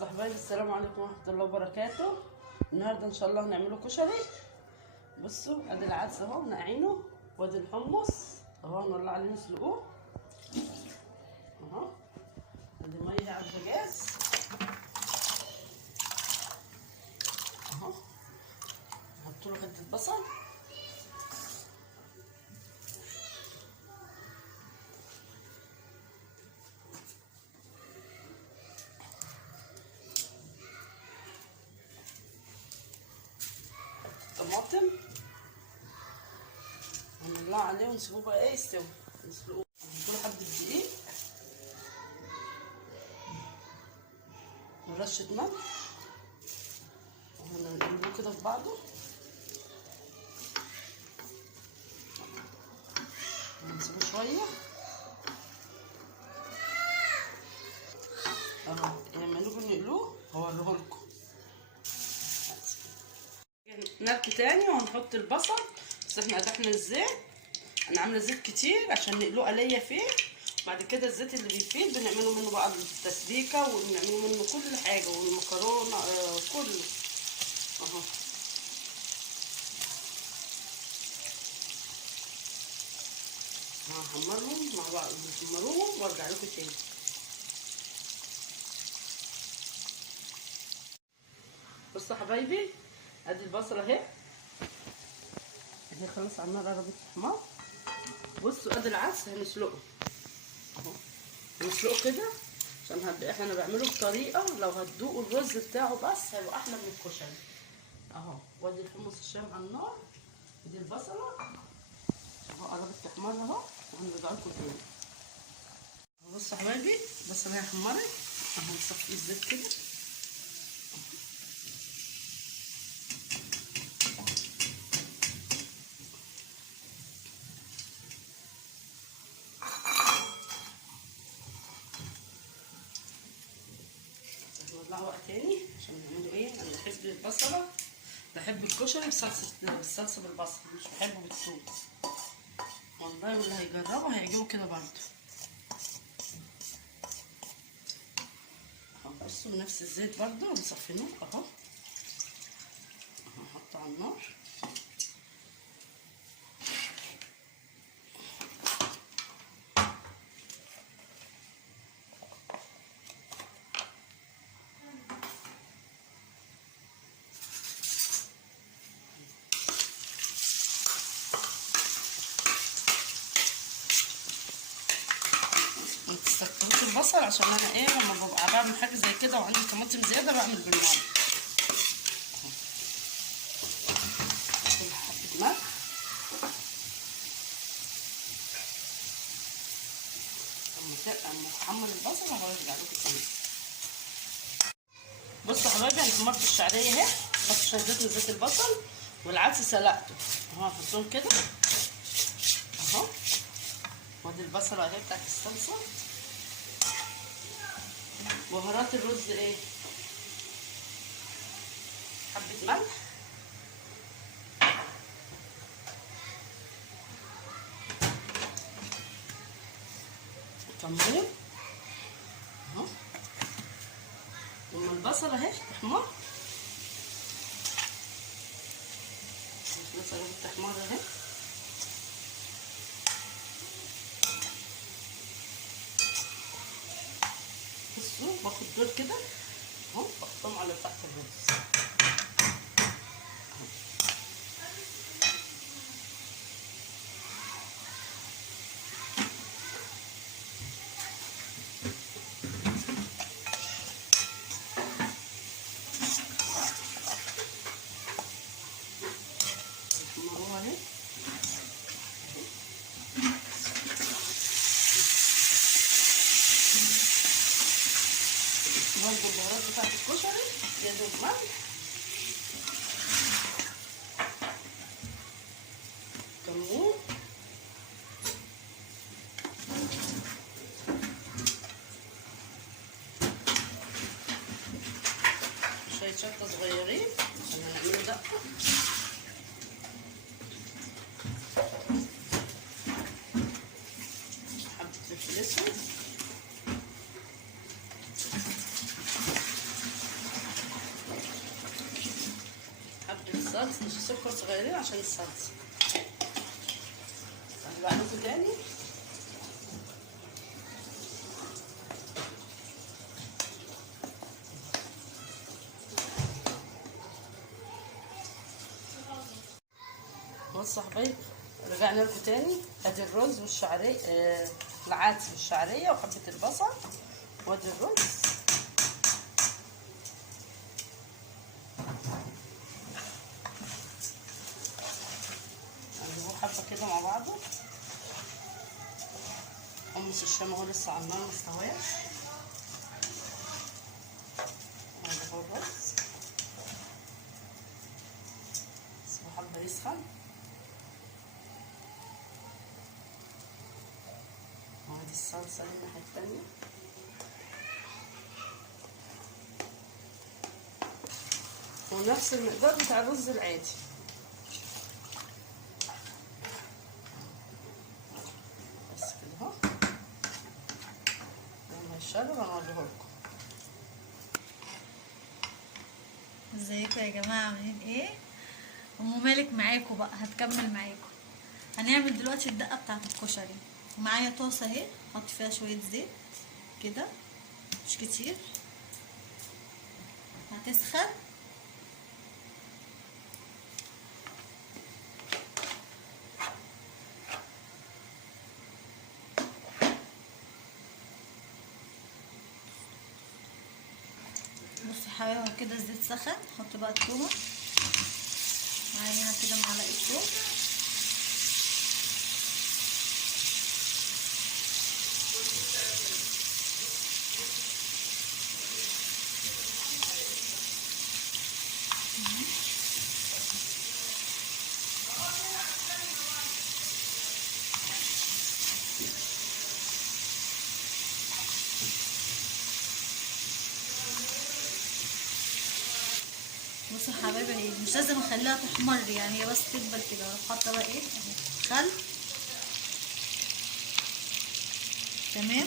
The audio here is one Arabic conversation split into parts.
صحبايبي السلام عليكم ورحمه الله وبركاته. النهارده ان شاء الله هنعمله كشري. بصوا ادي العدس اهو نقعينه، وادي الحمص اهو نولع عليه نسلقوه اهو. ادي ميه على البوتاجاز اهو. نحط له حته بصل طماطم ونولع عليه ونسيبوه بقى ايه يستوي. نسلقوه نحط له حبه دقيق ورشه ملح ونقلبوه كده في بعضه ونسيبوه شويه اهو. لما نيجي نقلوه هوريهولكم. نركي تاني وهنحط البصل، بس احنا قدحنا الزيت. انا عامله زيت كتير عشان نقلوه قليه فيه. بعد كده الزيت اللي بيفيد بنعمله منه بقى التسبيكه وبنعمله منه كل حاجه والمكرونه كله اهو. هحمرهم مع بعض، نحمروهم وارجع لكم تاني. بصوا يا حبايبي ادي البصله اهي خلاص على النار قربت تحمر. بصوا ادي العدس هنسلقه اهو، هنسلقه كده عشان انا بعمله بطريقه لو هتدوقوا الرز بتاعه بس هيبقى احلى من الكشري اهو. وادي الحمص الشام على النار، ادي البصله اهو قربت تحمر اهو، وهنرجع لكم تاني. بصوا يا حبايبي البصله هي حمرت اهو. نصفي الزيت كده نولعه بقى تاني عشان نعمله ايه. انا بحب البصله، بحب الكشري بالصلصه بالبصل، مش بحبه بالثوم والله. واللي هيجربه هيعجبه كده برضه اهو. بصوا بنفس الزيت برضه مصفينه اهو. هنحطه على النار متستكتروش البصل عشان انا ايه لما ببقى بعمل حاجه زي كده وعندي طماطم زياده بعمل بالنار اهو. حبه ملح اما احمر البصل هرجع لكم تاني. بصوا يا حبايبي انا حمرت الشعريه اهي، حطيت شويه زيت من زيت البصل والعدس سلقته اهو. هحطهم كده اهو. وادي البصله اهي بتاعت الصلصه. بهارات الرز ايه، حبه ملح كمون اهو. لما البصله اهي تحمر، البصله تحمر اهي. بصوا باخد دول كده اهو بحطهم على تحت الرز يحمروها اهي. برضه البهارات بتاعت الكشري يا دوب ملح كمون شويه شطه صغيرين عشان هنعمله دقه. حبه فلفل اسود صلصه سكر صغيرين عشان الصلصه. هرجع لكم تاني. بصوا يا حبايبي، رجعنا لكم تاني. ادي الرز والشعريه، العدس والشعريه وحبه البصل، وادي الرز. هنجيبوه حبه كده مع بعضه. حمص الشام اهو لسه على النار مستواش. ادي اهو الرز، سيبوه حبه يسخن. وادي الصلصه الناحيه التانيه. ونفس المقدار بتاع الرز العادي. بس كده اهو. لما يشرب هنوريه لكم. ازيكم يا جماعه، عاملين ايه؟ ام مالك معاكم بقى، هتكمل معاكم. هنعمل دلوقتي الدقه بتاعه الكشري. معايا طاسه اهي، احط فيها شويه زيت كده، مش كتير. هتسخن. بصوا حبايبي كده الزيت سخن. احط بقى التومه. معايا هنا كده معلقه توم. بصوا يا حبايبي، هي مش لازم اخليها تحمر يعني، هي بس تدبل كده. اروح حاطه بقى ايه اهي خل. تمام.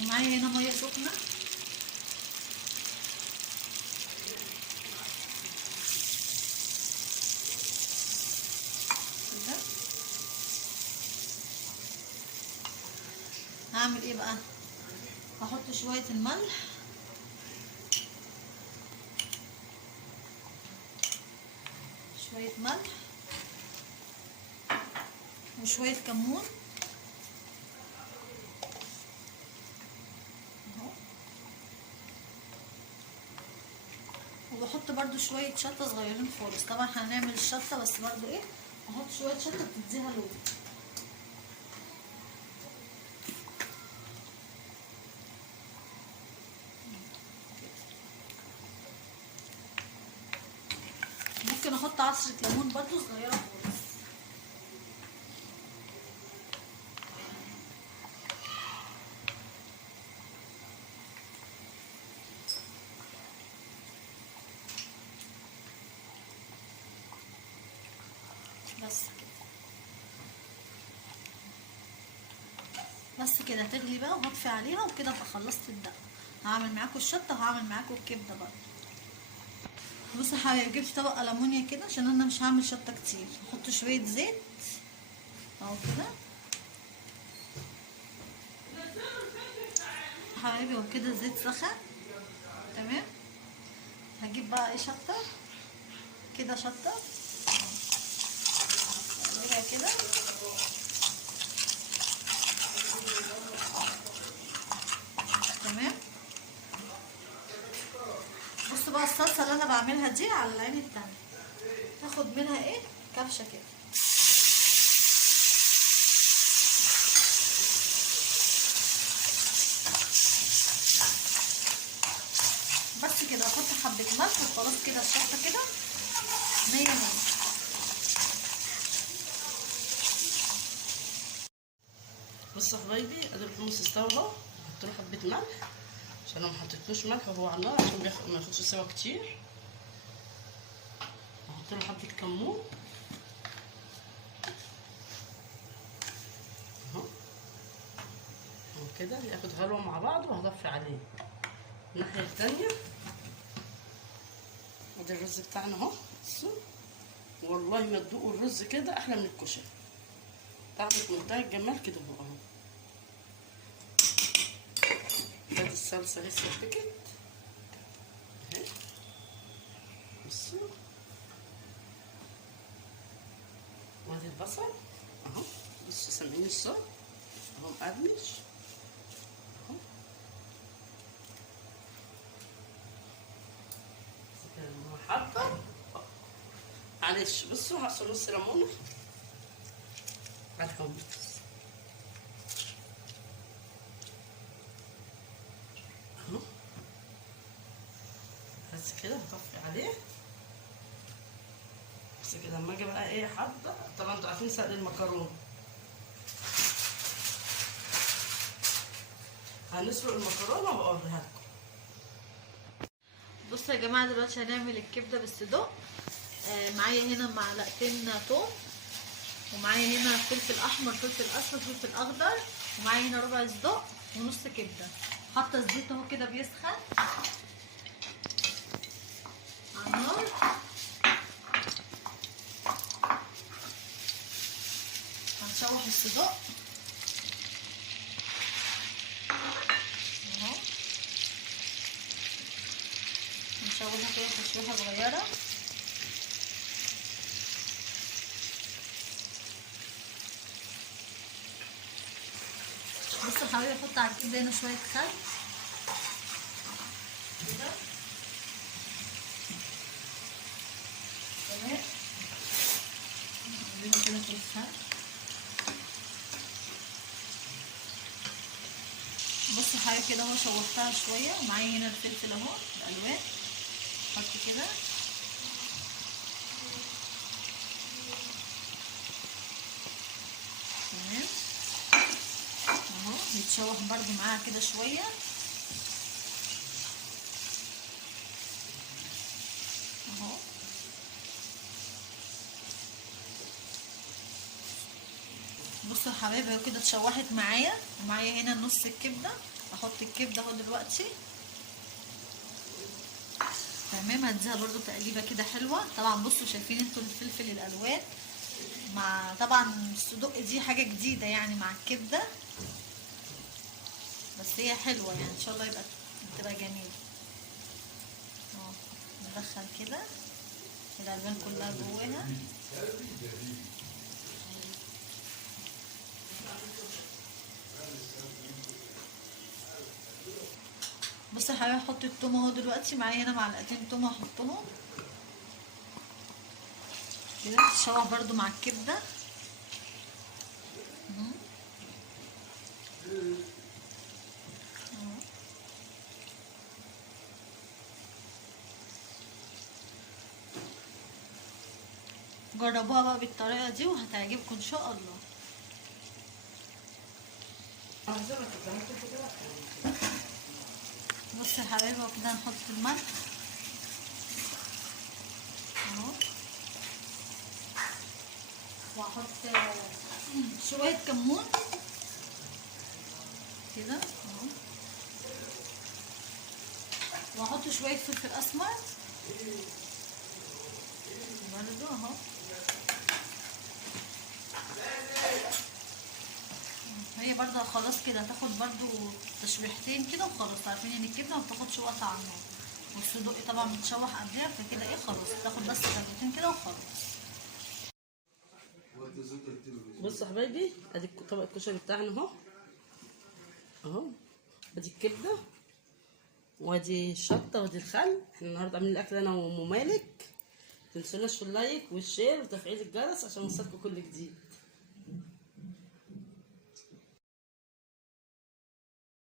ومعايا هنا ميه سخنه كده. هعمل ايه بقى؟ هحط شويه الملح، شويه ملح وشويه كمون اهو. وبحط برضو شويه شطه صغيرين خالص. طبعا هنعمل الشطه بس برضو ايه، احط شويه شطه بتديها لون. ممكن احط عصره ليمون برضو صغيره خالص. بس كده هتغلي بقى، وهطفي عليها وكده ابقى خلصت الدقه. هعمل معاكم الشطه وهعمل معاكم الكبده برضه. بصوا يا حبايبي، جبت طبق ألمونيا كده عشان انا مش هعمل شطه كتير. هحط شويه زيت اهو كده حبايبي، وكده الزيت سخن. تمام. هجيب بقى ايه شطه كده، شطه اقلبها كده. تمام. بصوا بقى الصلصه اللي انا بعملها دي على العين التانية، هاخد منها ايه كبشه كده. بس كده احط حبه ملح وخلاص كده الشطه كده 100 100. بصوا يا حبايبي، ادي الحمص استوى اهو. هحط له حبه ملح عشان انا ما حطيتلوش ملح وهو على النار عشان ما ياخدش سوا كتير. هحط له حبه كمون اهو كده ياخد غلوه مع بعض، وهطفي عليه الناحيه التانيه. ادي الرز بتاعنا اهو. بصوا والله ما تدوقوا الرز كده احلى من الكشري، طعمه في منتهى الجمال كده اهو. ادي الصلصه اهي اتسبكت اهي. بصوا وادي البصل اهو. بصوا سامعين الصوت اهو مقرمش اهو. حبه معلش. بصوا هعصر نص ليمونه على الحمص اهو. بس كده هطفي عليه. بس كده اما اجي بقى ايه حبه. طبعا انتوا عارفين سلق المكرونه، هنسلق المكرونه واوريها لكم. بصوا يا جماعه دلوقتي هنعمل الكبده بالصدق. معايا هنا معلقتين توم، ومعايا هنا فلفل احمر، فلفل اصفر، فلفل اخضر، ومعايا هنا ربع صدق ونص كبده. حاطه الزيت اهو كده بيسخن على النار. هنشوح الصدق اهو، نشوحها كده تشويحه صغيره. بص يا حبايبي احط على الكبده هنا شويه خل كده تمام. نقلبها كده في الخل. بص يا حبايبي كده اهو شوحتها شويه، ومعايا هنا الفلفل اهو الالوان. احط كده تمام اهو، يتشوح برده معاها كده شويه اهو. بصوا يا حبايبي اهو كده اتشوحت معايا، ومعايا هنا نص الكبده. احط الكبده اهو دلوقتي تمام. هديها برده تقليبه كده حلوه. طبعا بصوا شايفين انتوا الفلفل الالوان مع طبعا الصدق دي حاجه جديده يعني مع الكبده، بس هي حلوه يعني ان شاء الله تبقى جميله اهو. ندخل كده الالوان كلها جواها. بصوا يا حبايبي هحط التوم اهو دلوقتي. معايا هنا معلقتين توم هحطهم كده تتشوح برده مع الكبده جربوها بقى بالطريقه دي وهتعجبكم ان شاء الله. بصوا يا حبايبي كده هنحط الملح اهو، واحط شويه كمون كده اهو، واحط شويه فلفل اسمر برضو اهو. هي برضه خلاص كده هتاخد برضه تشويحتين كده وخلاص. عارفين ان الكبده ما بتاخدش وقت على النار، والصدق طبعا متشوح قبلها، فكده ايه خلاص تاخد بس غلوتين كده وخلاص. بصوا يا حبايبي ادي طبق الكشري بتاعنا اهو اهو. ادي الكبده وادي الشطه وادي الخل. احنا النهارده عاملين الاكل انا وام مالك. متنسوناش في اللايك والشير وتفعيل الجرس عشان يوصلكم كل جديد.